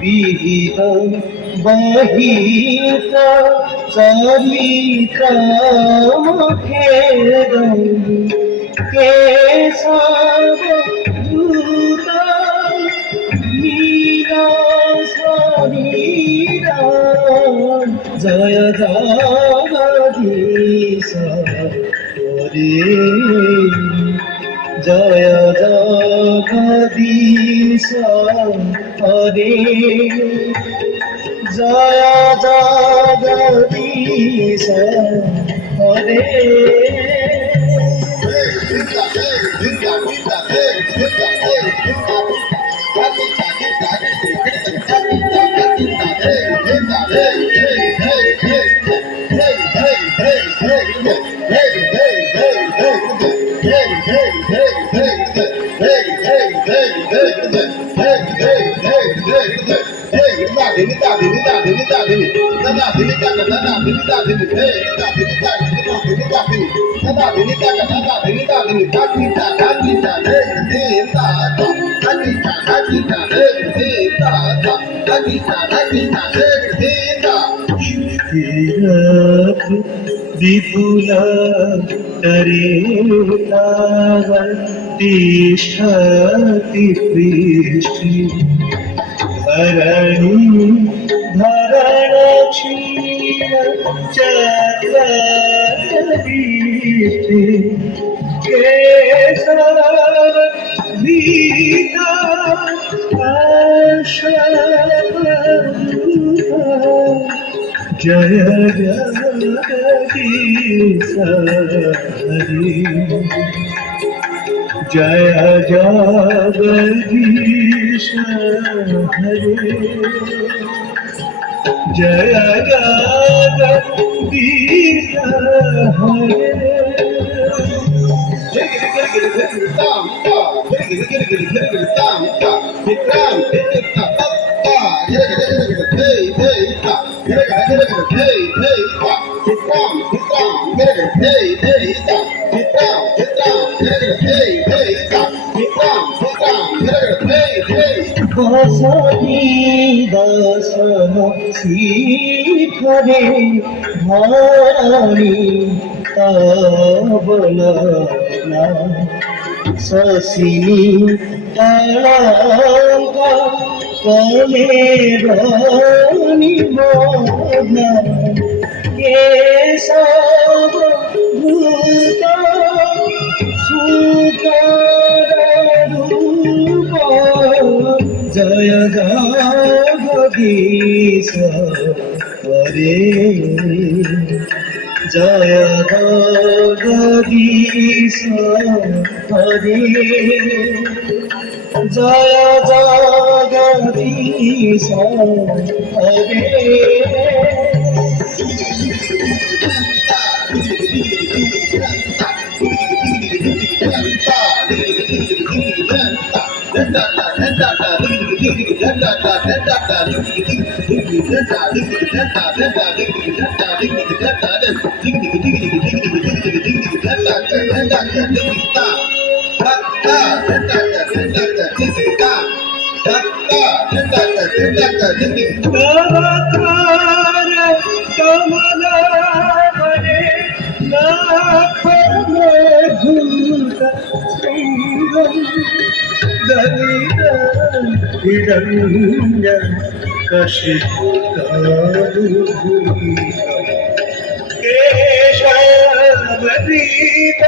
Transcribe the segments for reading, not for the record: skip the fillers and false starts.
বিহিত বহিত চলিত মুখের কেশব দূত নীলা শরীর জয় জগদীশ হরে জয় জগদীশ হরে জয় জগদীশ হরে বিপুল তিষ্ঠতি পৃষ্ঠি ধরণী ধরণ ক্ষীর চক্রবীষ্টি কেশর ভীতা জয় জগদীশ হরে জয় জগদীশ হরে জয় জগদীশ হরে দশম শিখরে ধরণী তবল শশিনী কলঙ্ক কলের নিমগ্ন কেশব ভূত সুকর রূপ জয় জগদীশ হরে জয় জগদীশ হরে জয় জগদীশ হরে কেশবদীপ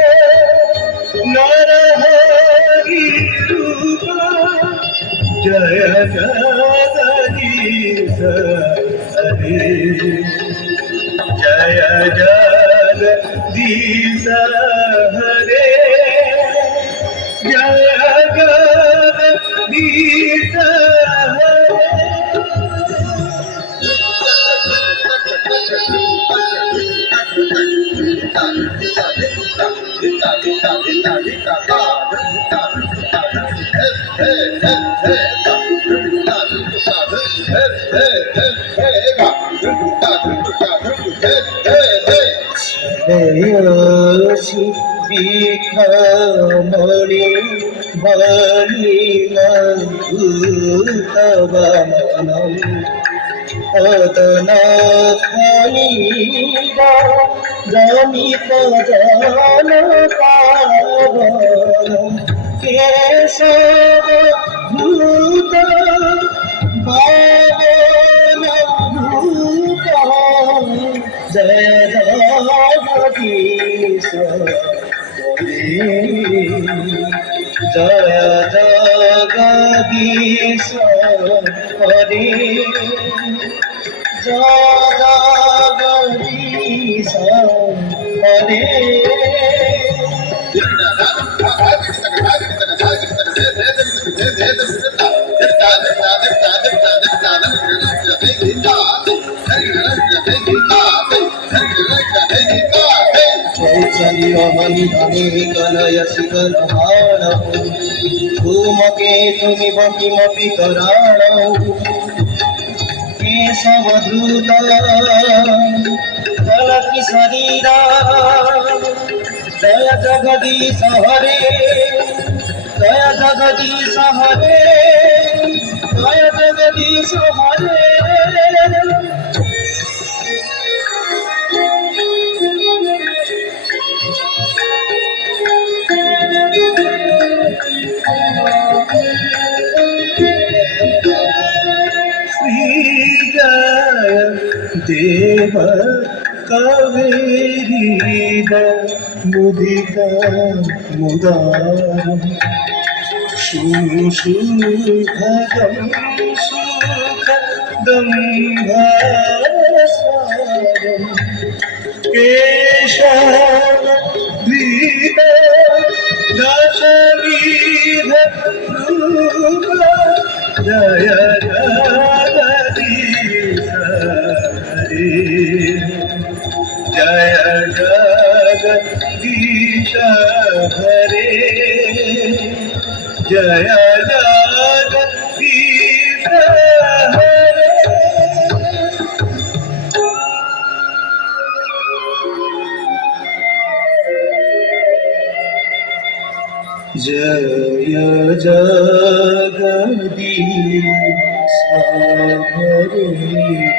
নরহরি রূপ জয় জগদীশ হরে জয় জগদীশ হরে জয় জগদীশ হরে শিখামণি বলিমুতবমনম অদনাথনিবা জনিত জনপাবনম কেশব ভূত ভাবনভূত জয় জগদীশ জয় জগদীশ হরে জয় জগদীশ হরে धूमकेतुमिव किमपि कराणौ केशवधूत चलति शरीरा जय जगदीश हरे जय जगदीश हरे जय जगदीश हरे देव कावेरी मुदिता मुदार सुषुभगं सुखदं भासारं केशवधीत दशविध रूप जय जगदीश जय जगदीश हरे जय जगदीश हरे जय जगदीश हरे